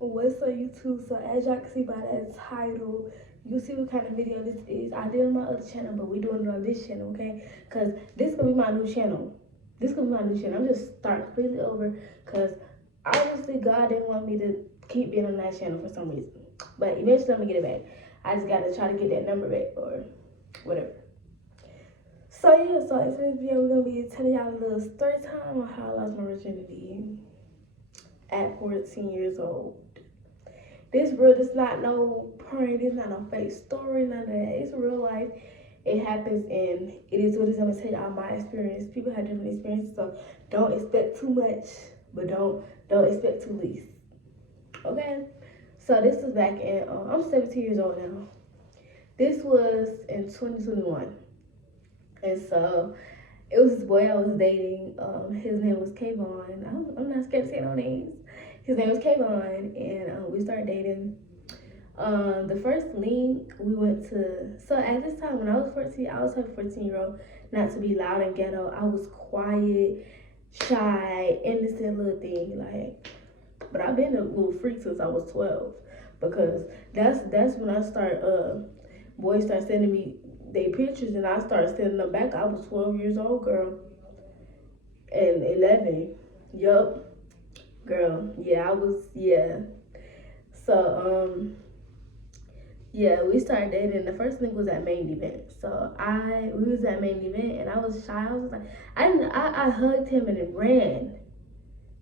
What's up, YouTube? So as y'all can see by that title, you see what kind of video this is. I did on my other channel, but we doing it on this channel, okay? Cause this gonna be my new channel. This gonna be my new channel. I'm just starting completely over, cause obviously God didn't want me to keep being on that channel for some reason. But eventually I'm gonna get it back. I just gotta try to get that number back or whatever. So yeah, so in this video we're gonna be telling y'all a little story time on how I lost my virginity at 14 years old. This real, this not no prank, this not no fake story, none of that. It's real life. It happens and it is what it is. I'm gonna tell y'all my experience. People have different experiences, so don't expect too much, but don't expect too least. Okay? So this was back in I'm 17 years old now. This was in 2021. And so it was this boy I was dating. His name was Kayvon. I'm not scared to say no names. His name was Kayvon, and we started dating. The first link we went to. So at this time when I was 14, I was a 14-year-old. Not to be loud and ghetto. I was quiet, shy, innocent little thing. Like, but I've been a little freak since I was 12, because that's when I start. Boys start sending me they pictures, and I started sending them back. I was 12 years old, girl, and 11. Yup. Girl, yeah, I was, yeah. So, yeah, we started dating. The first thing was at main event. So we was at main event, and I was shy. I was like, I hugged him and then ran.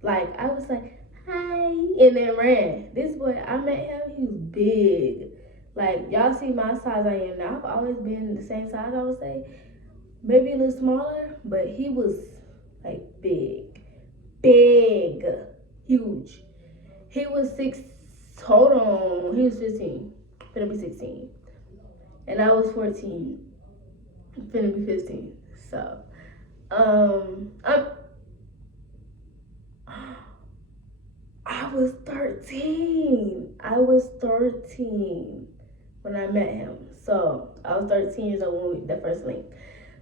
Like, I was like, hi, and then ran. This boy, I met him, he was big. Like, y'all see my size I am now. I've always been the same size, I would say. Maybe a little smaller, but he was, like, big. Big. Huge. He was hold on, he was 15, finna be 16. And I was 14, finna be 15. So, I was 13. I was 13 when I met him. So, I was 13 years old when the first link.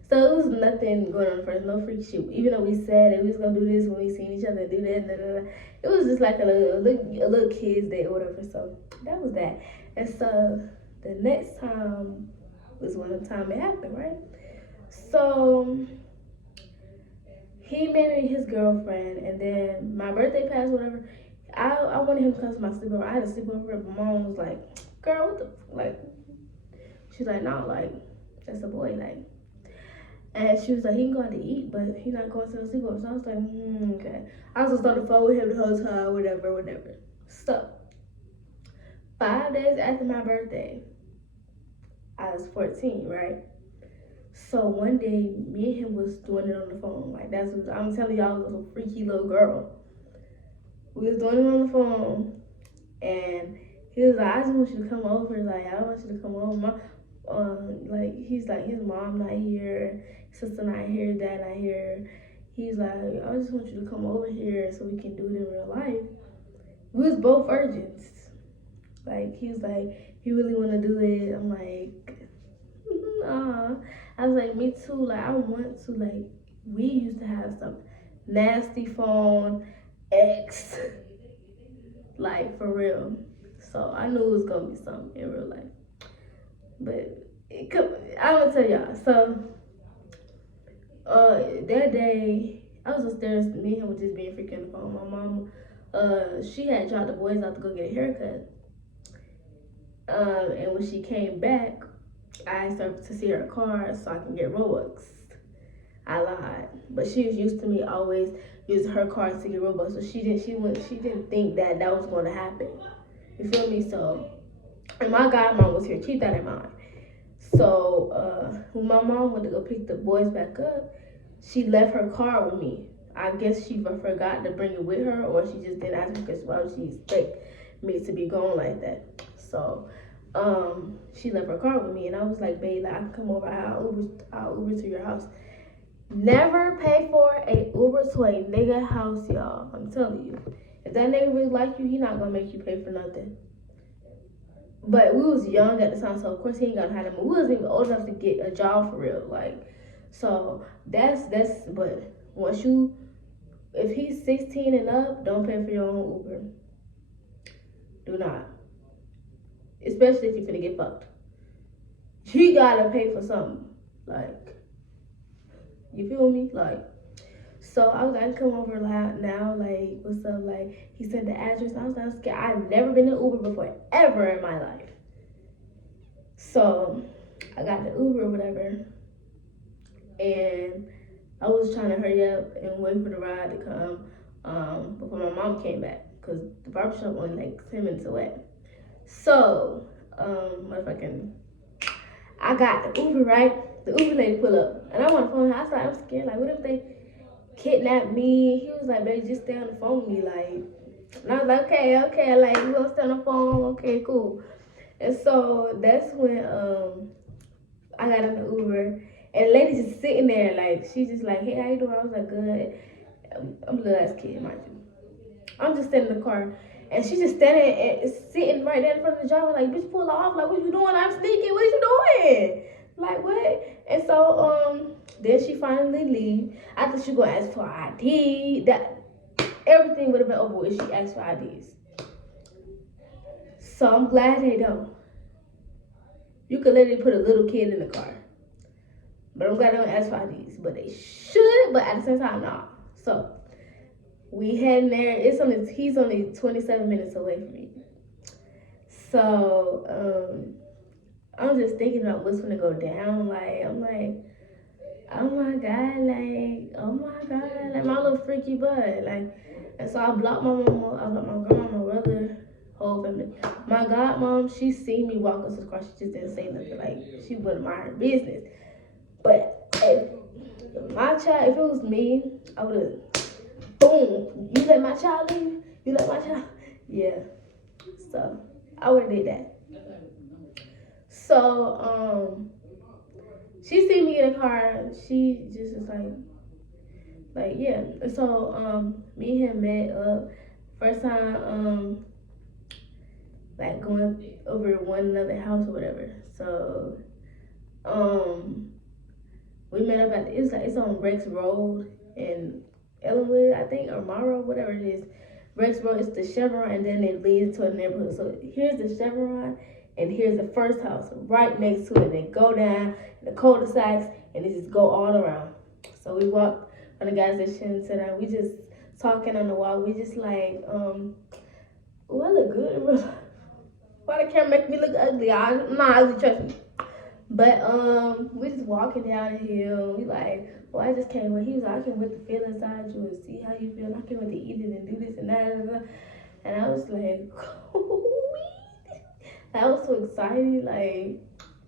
So it was nothing going on first, no freak shit. Even though we said that we was gonna do this when we seen each other do that, it was just like a little kids day or whatever. So that was that. And so the next time was when the time it happened, right? So he married his girlfriend, and then my birthday passed, whatever. I wanted him to come to my sleepover. I had a sleepover, but my mom was like, "Girl, what the like?" She's like, "No, like that's a boy, like." And she was like, he can go out to eat, but he's not going to the sleepover. So I was like, okay. I was just on the phone with him the whole time, whatever. So, 5 days after my birthday, I was 14, right? So one day, me and him was doing it on the phone. Like, that's what I'm telling y'all, I was a freaky little girl. We was doing it on the phone, and he was like, I just want you to come over. Like, I want you to come over. Like, he's like, his mom not here, sister not here, dad not here. He's like, I just want you to come over here so we can do it in real life. We was both virgins. Like, he was like, he really want to do it. I'm like, I was like, me too. Like, I want to. Like, we used to have some nasty phone ex, like, for real. So I knew it was gonna be something in real life. But I'm gonna tell y'all. So, that day I was upstairs. Me and him was just being freaking on the phone. My mom, she had dropped the boys out to go get a haircut. And when she came back, I started to see her car so I can get Robux. I lied, but she was used to me always using her car to get Robux, so she didn't think that was going to happen. You feel me? So, and my godmom was here. Keep that in mind. So when my mom went to go pick the boys back up, she left her car with me. I guess she forgot to bring it with her, or she just didn't ask me, because why would she expect me to be going like that? So she left her car with me, and I was like, babe, like, I can come over. I'll Uber to your house. Never pay for a Uber to a nigga house, y'all. I'm telling you. If that nigga really like you, he not gonna make you pay for nothing. But we was young at the time, so of course he ain't gonna have them. We wasn't even old enough to get a job for real, like. So that's. But if he's 16 and up, don't pay for your own Uber. Do not. Especially if you're gonna get fucked. You gotta pay for something. Like, you feel me? Like, so I was like, come over now, like, what's up? Like, he sent the address. I was like, scared. I've never been in Uber before, ever in my life. So I got the Uber or whatever, and I was trying to hurry up and wait for the ride to come before my mom came back, because the barbershop only like 10 minutes away. So, motherfucking, I got the Uber, right? The Uber lady pull up, and I'm on the phone. I was like, I'm scared. Like, what if they kidnap me? He was like, baby, just stay on the phone with me. Like, and I was like, okay. Like, you gonna stay on the phone? Okay, cool. And so that's when I got in the Uber, and the lady just sitting there, like, she just like, hey, how you doing? I was like, good. I'm a little ass kid, mind you. I'm just sitting in the car, and she's just standing and sitting right there in front of the driver, like, bitch, pull off. Like, what you doing? I'm sneaking. What you doing? Like, what? And so then she finally leave. I thought she gonna ask for ID. That everything would have been over if she asked for IDs. So I'm glad they don't. You could literally put a little kid in the car. But I'm glad they don't ask for IDs. But they should, but at the same time, nah. So we heading there. He's only 27 minutes away from me. So I'm just thinking about what's gonna go down. Like, I'm like, oh my god, like my little freaky butt. Like, and so I blocked my mama, I blocked my grandma, my brother, whole family. My godmom, she seen me walk us across, she just didn't say nothing. Like, she wouldn't mind her business. But if my child, if it was me, I would have, boom, you let my child leave? You let my child? Yeah. So I would have did that. So she seen me in a car. She just was like yeah. And so me and him met up. First time like going over one another house or whatever. So we met up at it's on Rex Road in Ellenwood, I think, or Morrow, whatever it is. Rex Road is the Chevron, and then it leads to a neighborhood. So here's the Chevron, and here's the first house right next to it. They go down the cul-de-sacs, and they just go all around. So we walked on the gas station, sit down. We just talking on the walk. We just like, oh, I look good in real life. Why the camera make me look ugly? I'm not ugly, trust me. But we just walking down the hill. We like, well, I just can't wait. He was like, I can't wait to feel inside you and see how you feel. I can't wait to eat it and do this and that. And I was like, I was so excited, like,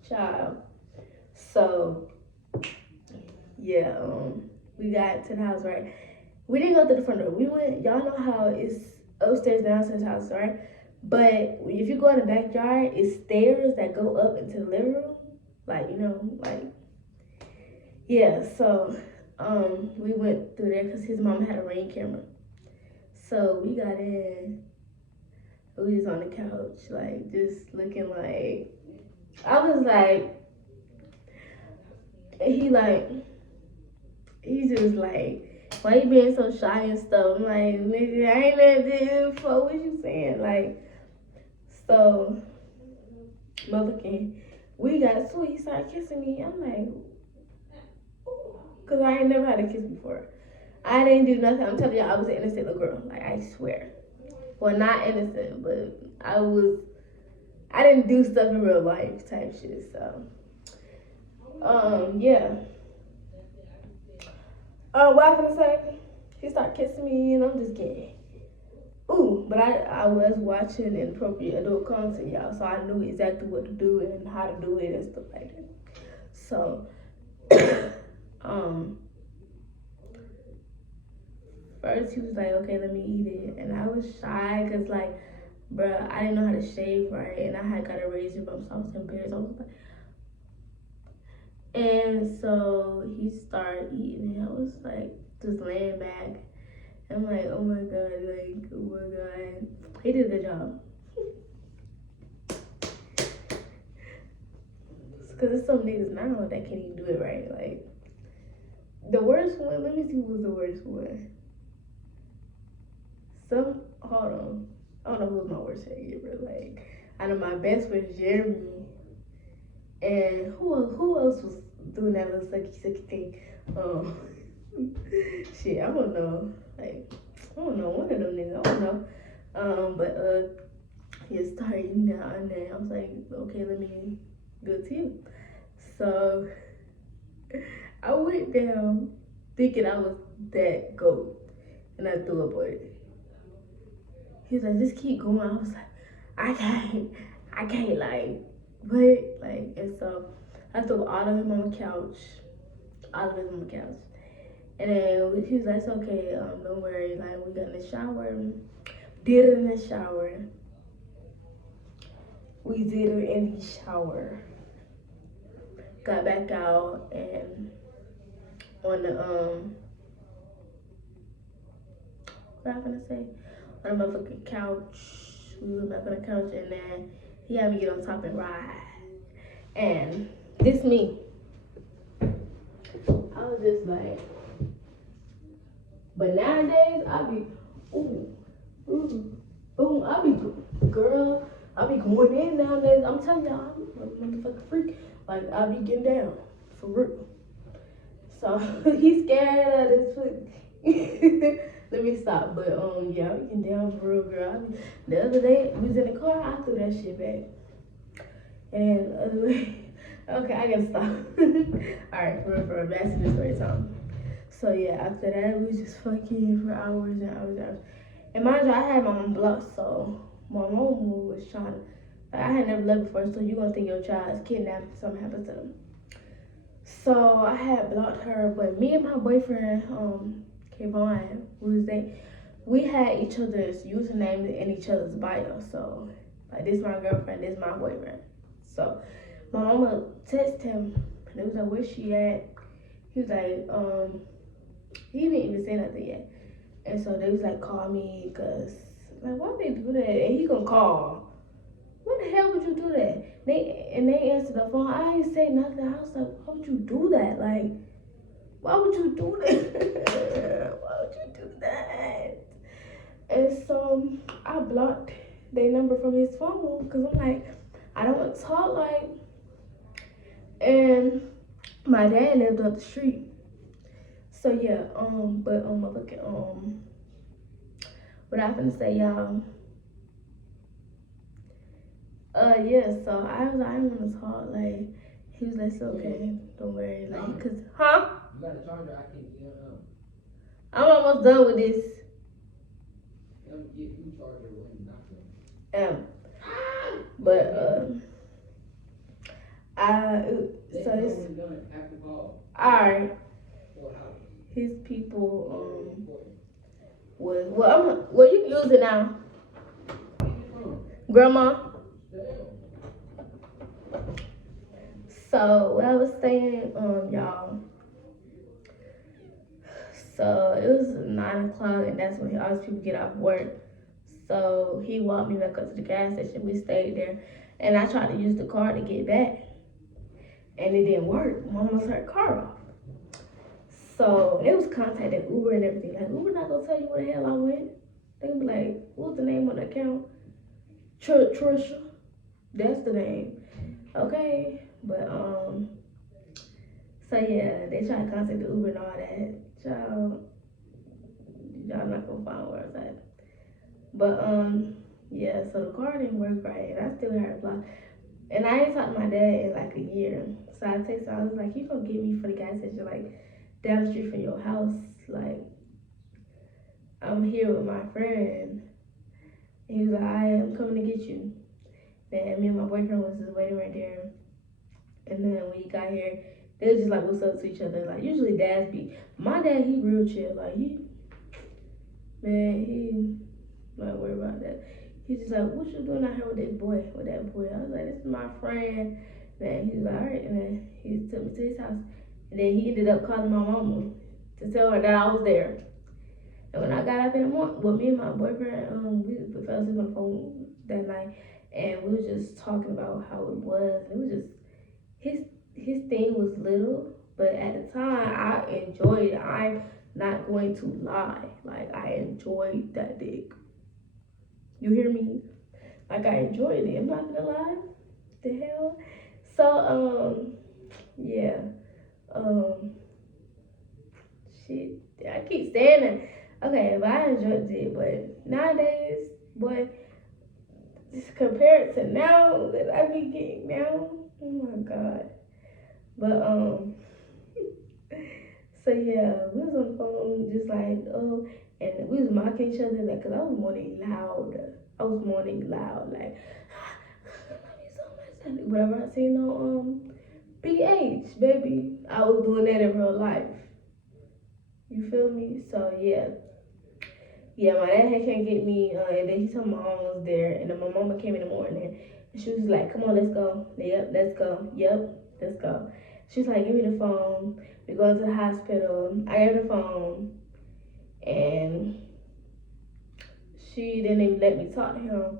child. So yeah, we got to the house, right? We didn't go through the front door. We went, y'all know how it's upstairs, downstairs house, right? But if you go in the backyard, it's stairs that go up into the living room. Like, you know, like, yeah, so we went through there because his mom had a Ring camera. So we got in, we was on the couch, like, just looking like, I was like, he just like, why you being so shy and stuff? I'm like, nigga, I ain't never did before, what you saying? Like, so, motherfucking, we got sweet, he started kissing me. I'm like, because I ain't never had a kiss before. I didn't do nothing. I'm telling y'all, I was an innocent little girl. Like, I swear. Well, not innocent, but I didn't do stuff in real life type shit, so. Yeah. What I was gonna say? He started kissing me, and I'm just getting, ooh, but I was watching inappropriate adult content, y'all, so I knew exactly what to do and how to do it and stuff like that. So, first he was like, okay, let me eat it, and I was shy, cause like, bruh, I didn't know how to shave right, and I had got a razor bump, so I was embarrassed. I was like, and so he started eating it. I was like, just laying back. I'm like, oh my god, like, oh my god. He did a good job. Because there's some niggas now that can't even do it right. Like, the worst one, let me see who was the worst one. Hold on. I don't know who was my worst hater, but like, I know my best was Jeremy, and who else was doing that little sucky thing? Um, shit, I don't know. Like, I don't know, one of them niggas. I don't know. But he started now, and then I was like, okay, let me go to you. So I went down thinking I was that goat, and I threw up on it. He was like, just keep going. I was like, I can't, like, but like, and so I threw all of him on the couch, all of it on the couch. And then he was like, it's okay, don't worry, like, we got in the shower, did it in the shower. We did it in the shower. Got back out and on the, what I gonna say? On the motherfucking couch. We went back on the couch and then he had me get on top and ride. And this me. I was just like, but nowadays I be, I be, girl, I be going in nowadays. I'm telling y'all, I'm a motherfucking freak. Like, I be getting down, for real. So, he's scared of this foot. Let me stop, but yeah, I be getting down for real, girl. The other day, we was in the car, I threw that shit back. And the other day, okay, I gotta stop. Alright, for real, back to the story time. So yeah, after that, we was just fucking for hours and hours and hours. And mind you, I had my mom blocked, so my mom was trying to, like, I had never left before, so you gonna think your child is kidnapped if something happens to them. So I had blocked her, but me and my boyfriend, Kayvon, we had each other's usernames in each other's bio. So like, this my girlfriend, this my boyfriend. So my mama texted him, and it was like, where's she at? He was like, he didn't even say nothing yet. And so they was like, call me, cause like, why would they do that? And he gonna call. What the hell would you do that? They answered the phone. I ain't say nothing. I was like, why would you do that? Like, why would you do that? Why would you do that? And so I blocked their number from his phone because I'm like, I don't want to talk like. And my dad lived up the street. So yeah, what I finna say, y'all. Yeah, so I was like, I don't want to talk, like, he was like, it's okay, don't worry, like, cause, huh? You got a charger, I can get I'm almost done with this. Let me get you charger when you're not done. But, so it's, alright, his people, well, you can use it now. Grandma. So what I was saying, y'all. So it was 9 o'clock, and that's when all these people get off work. So he walked me back up to the gas station. We stayed there, and I tried to use the car to get back, and it didn't work. Mom almost her car off. So they was contacting Uber and everything. Like, Uber not gonna tell you where the hell I went. They gonna be like, what's the name on the account? Trisha. That's the name. Okay. But so yeah, they try to contact the Uber and all that. Y'all not gonna find where I was at. But yeah, so the car didn't work right, and I still had a block. And I ain't talked to my dad in like a year. So I texted him, I was like, you gonna get me for the gas station, like down the street from your house. Like, I'm here with my friend. And he was like, I am coming to get you. Then me and my boyfriend was just waiting right there. And then when he got here, they was just like, what's up to each other. Like, usually dads be, my dad, he real chill. Like, he not worried about that. He's just like, what you doing out here with that boy? I was like, this is my friend. Then he was like, all right. And then he took me to his house. And then he ended up calling my mama to tell her that I was there. And when I got up in the morning, well, me and my boyfriend, we fell asleep on the phone that night. And we were just talking about how it was. It was just, his thing was little, but at the time, I enjoyed it. I'm not going to lie. Like, I enjoyed that dick. You hear me? Like I enjoyed it. I'm not gonna lie. The hell. So yeah. Um, shit. I keep saying that. Okay, but I enjoyed it. But nowadays, boy, just compared to now that I be getting now, oh my god. But so yeah, we was on the phone just like and we was mocking each other like, cause I was moaning loud. I was moaning loud like, I love you so much. Whatever I seen on BH, baby, I was doing that in real life. You feel me? So yeah, my dad had can't get me, and then he told my mom was there, and then my mama came in the morning, and she was like, "Come on, let's go. Yep, let's go. Yep, let's go." She was like, "Give me the phone. We're going to the hospital." I gave her the phone, and she didn't even let me talk to him.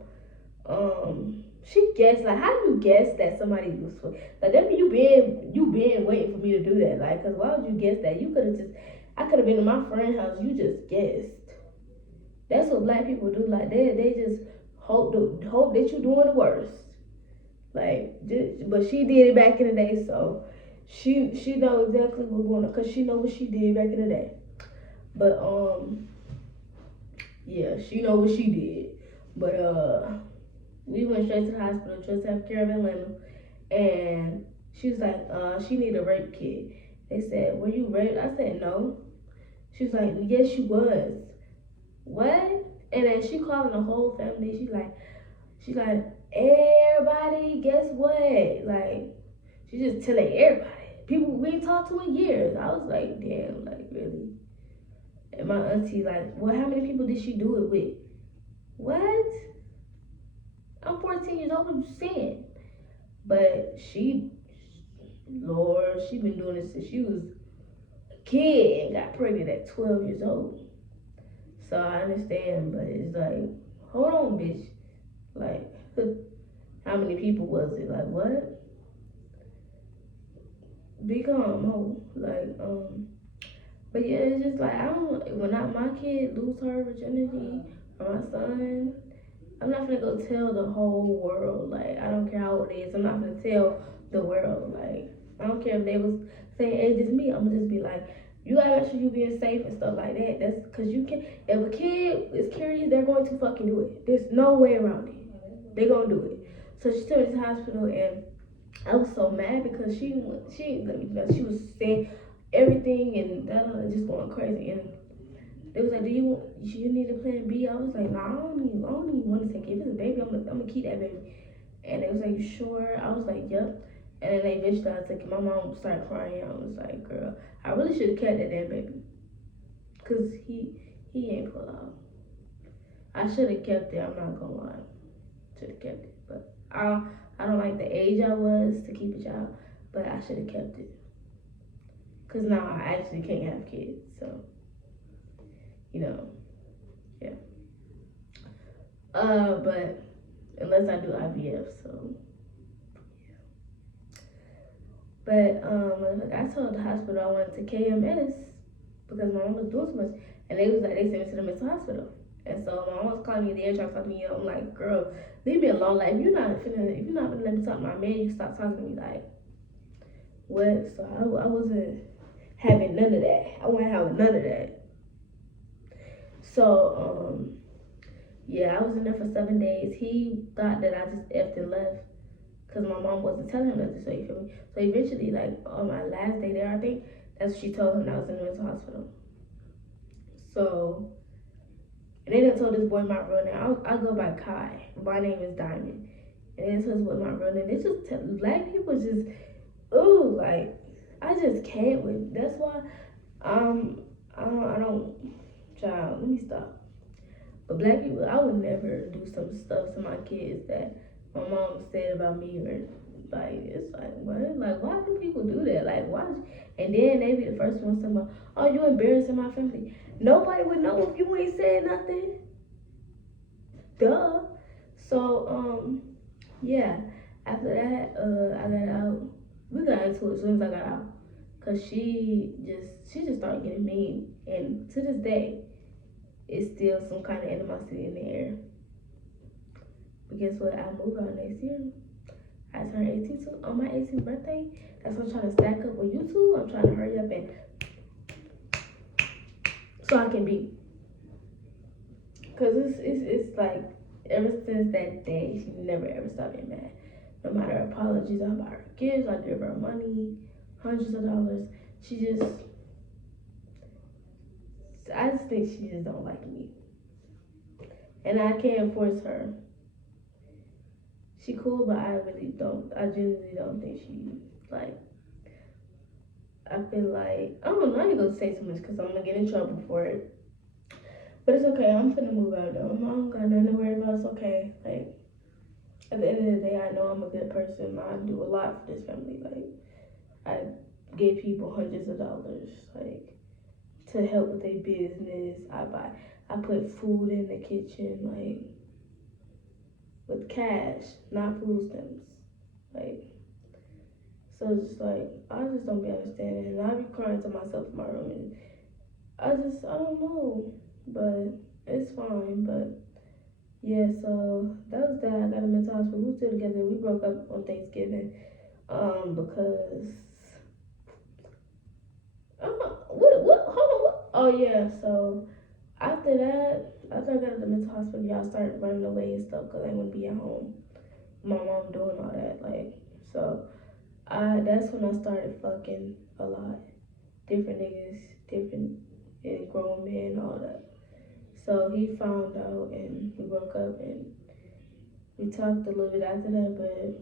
She guessed like, how do you guess that somebody was for? Like that mean you been waiting for me to do that? Like, cause why would you guess that? You could have just, I could have been in my friend's house. You just guessed. That's what black people do. Like they just hope that you're doing the worst. Like, but she did it back in the day, so she know exactly what's going on, cause she know what she did back in the day. But yeah, she know what she did. But we went straight to the hospital, just to have care of Atlanta, and she was like, she need a rape kit. They said, were you raped? I said no. She was like, yes, you was. What? And then she calling the whole family. She's like, everybody, guess what? Like, she just telling everybody. People we ain't talked to in years. I was like, damn, like really. And my auntie like, well, how many people did she do it with? What? I'm 14 years old. What you saying? But Lord, she been doing this since she was a kid and got pregnant at 12 years old. So I understand, but it's like, hold on, bitch. Like, how many people was it? Like, what? Be calm, ho. Like, but yeah, it's just like, I don't, when my kid lose her virginity, or my son, I'm not gonna go tell the whole world. Like, I don't care how old it is. I'm not gonna tell the world. Like, I don't care if they was saying, hey, it's me. I'm gonna just be like, you gotta make sure you being safe and stuff like that. That's because you can. If a kid is curious, they're going to fucking do it. There's no way around it. They gonna do it. So she took me to the hospital, and I was so mad because she didn't let me know. She was saying everything and just going crazy. And they was like, you need a plan B? I was like, nah, I don't even want to take it. If it's a baby, I'm gonna keep that baby. And they was like, you sure? I was like, yep. And then they eventually I took it. My mom started crying. I was like, girl, I really should have kept that damn baby. Cause he ain't pull out. I should have kept it, I'm not gonna lie. Should have kept it. But I don't like the age I was to keep a child, but I should have kept it. Cause now I actually can't have kids, so you know, yeah. But unless I do IVF, so yeah. But I told the hospital I went to KMS because my mom was doing so much, and they was like they sent me to the mental hospital. And so my mom was calling me in the air trying to talk to me. I'm like, girl, leave me alone. Like if you're not gonna let me talk to my man, you stop talking to me. Like what? So I wasn't having none of that. I wasn't having none of that. So yeah, I was in there for 7 days. He thought that I just effed and left because my mom wasn't telling him nothing. So you feel me? So eventually, like on my last day there, I think that's what she told him that I was in the mental hospital. So and they done told this boy my real name. I go by Kai. My name is Diamond. And they told this boy my real name. They just black people just ooh like I just can't with. That's why I don't child. Let me stop. But black people, I would never do some stuff to my kids that my mom said about me or like it's like what? Like why do people do that? Like why? And then they be the first ones talking about, oh, you embarrassing my family. Nobody would know if you ain't said nothing. Duh. So yeah. After that, I got out. We got into it as soon as I got out, cause she just started getting mean, and to this day, it's still some kind of animosity in the air. But guess what? I move out next year. I turn 18 too, on my 18th birthday. That's what I'm trying to stack up with you two. I'm trying to hurry up and so I can be. Cause it's like ever since that day, she never ever stopped being mad. No matter apologies, I buy her gifts, I give her money, hundreds of dollars. I just think she just don't like me, and I can't force her. She cool, but I really don't. I genuinely don't think she like. I feel like I don't know. I ain't gonna say too much because I'm gonna get in trouble for it. But it's okay. I'm finna move out though. I don't got nothing to worry about. It's okay. Like at the end of the day, I know I'm a good person. I do a lot for this family. Like I give people hundreds of dollars, like to help with their business. I put food in the kitchen, like with cash, not food stamps. Like so, it's just like I just don't be understanding, and I be crying to myself in my room, and I don't know, but it's fine. But yeah, so that was that. I got a mental hospital. We still together. We broke up on Thanksgiving, because what hold on what? Oh yeah, so after that, after I got at the mental hospital, y'all started running away and stuff because I didn't want to be at home. My mom doing all that, like so. That's when I started fucking a lot, different niggas, different and grown men, all that. So he found out and we broke up and we talked a little bit after that, but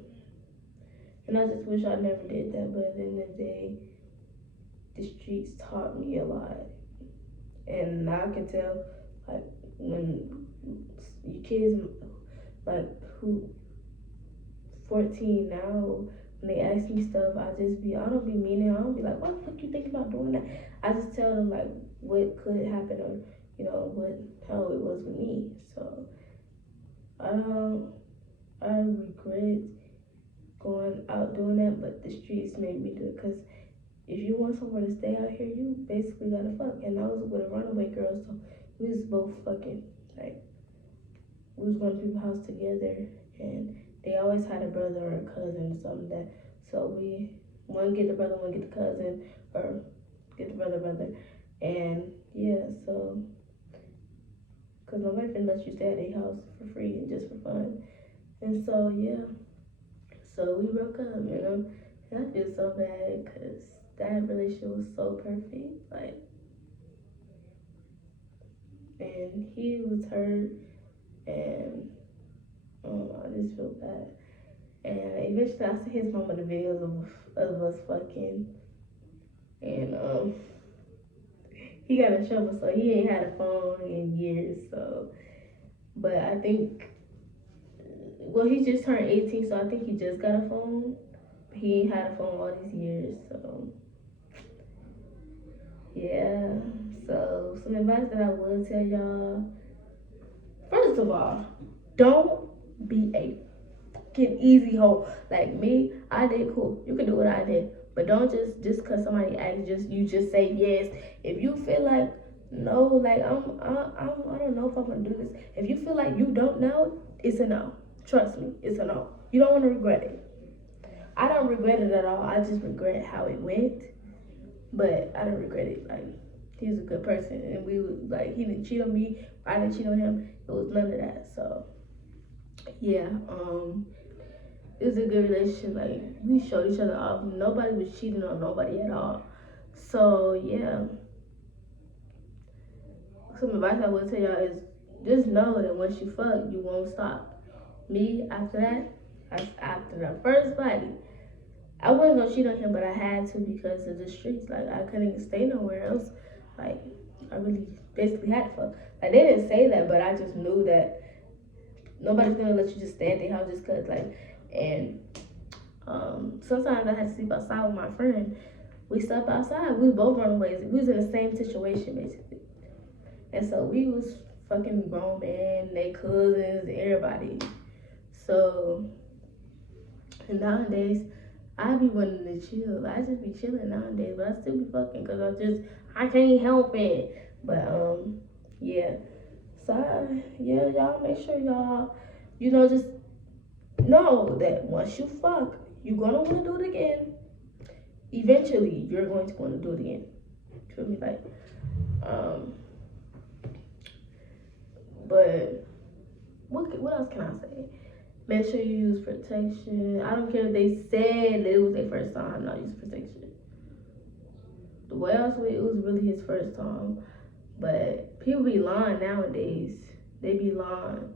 and I just wish I never did that. But at the end of the day, the streets taught me a lot, and I can tell like when you kids like who 14 now. When they ask me stuff, I don't be meaning. I don't be like, what the fuck you think about doing that? I just tell them like what could happen or, how it was with me. So, I regret going out doing that, but the streets made me do it. Cause if you want somewhere to stay out here, you basically gotta fuck. And I was with a runaway girl, so we was both fucking. Like, we was going to people's house together, and they always had a brother or a cousin or something that. So we one get the brother, one get the cousin, or get the brother, and yeah. So because nobody finna let you stay at their house for free and just for fun, and so yeah. So we broke up, and I feel so bad because that relationship was so perfect, like, and he was hurt, and I just feel bad. And eventually, I sent his mama the videos of us fucking, and he got in trouble, so he ain't had a phone in years. So, but I think, well, he just turned 18, so I think he just got a phone. He ain't had a phone all these years, so yeah. So some advice that I would tell y'all: first of all, don't be a get easy hoe. Like me, I did cool. You can do what I did. But don't just cause somebody asks, you just say yes. If you feel like no, like I don't know if I'm gonna do this. If you feel like you don't know, it's a no. Trust me, it's a no. You don't want to regret it. I don't regret it at all. I just regret how it went. But I don't regret it. Like he's a good person, and we was like he didn't cheat on me. I didn't cheat on him. It was none of that. So yeah. It was a good relationship. Like we showed each other off. Nobody was cheating on nobody at all. So yeah, some advice I would tell y'all is just know that once you fuck, you won't stop. Me after that, after the first body, I wasn't gonna cheat on him, but I had to because of the streets. Like I couldn't stay nowhere else. Like I really basically had to fuck. Like they didn't say that, but I just knew that nobody's gonna let you just stay at their house just cause like and. Sometimes I had to sleep outside with my friend. We slept outside. We was both runaways. We was in the same situation basically, and so we was fucking grown men, they cousins, everybody. So and nowadays, I be wanting to chill. I just be chilling nowadays, but I still be fucking because I can't help it. But yeah. So yeah, y'all make sure y'all, just know that once you fuck, you're gonna want to do it again. Eventually, you're going to want to do it again. Feel me? Like, but what else can I say? Make sure you use protection. I don't care if they said that it was their first time not using protection. The way I swear it was really his first time. But people be lying nowadays. They be lying.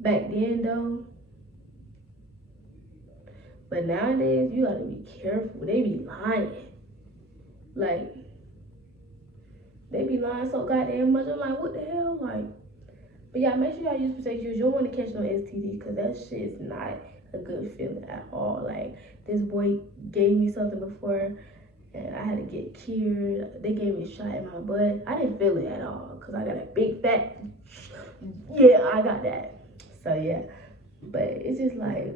Back then though. But nowadays you gotta be careful. They be lying. Like, they be lying so goddamn much. I'm like, what the hell? Like, but yeah, make sure y'all use protection. You don't want to catch no STD because that shit is not a good feeling at all. Like, this boy gave me something before and I had to get cured. They gave me a shot in my butt. I didn't feel it at all because I got a big fat, yeah, I got that. So yeah, but it's just like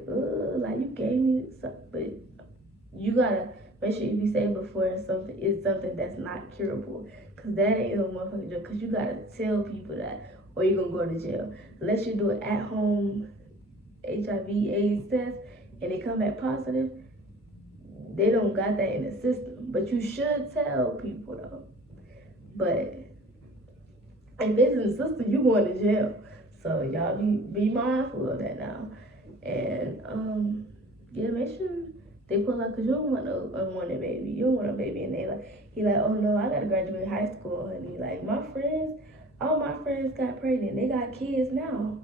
you gave me something, but you gotta make sure you be safe before something that's not curable, because that ain't no motherfucking joke, because you gotta tell people that or you're gonna go to jail. Unless you do an at-home HIV/AIDS test and they come back positive, they don't got that in the system. But you should tell people though. But if it's in the system, you going to jail. So y'all be mindful of that now. And yeah, make sure they pull out, because you don't want a unwanted baby. You don't want a baby and he like, oh no, I gotta graduate high school, honey. Like, all my friends got pregnant. They got kids now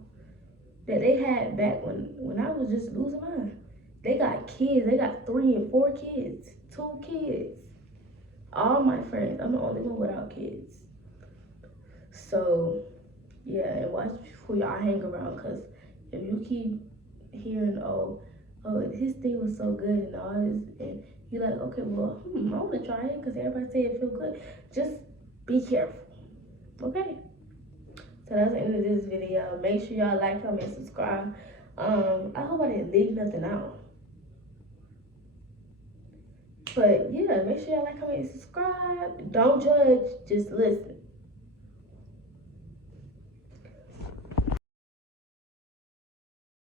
that they had back when I was just losing mine. They got kids. They got 3 and 4 kids, 2 kids. All my friends. I'm the only one without kids. So yeah, and watch who y'all hang around, because if you keep hearing, oh, his thing was so good and all this, and you're like, okay, well, I want to try it because everybody say it feel good. Just be careful, okay? So that's the end of this video. Make sure y'all like, comment, subscribe. I hope I didn't leave nothing out. But yeah, make sure y'all like, comment, and subscribe. Don't judge, just listen.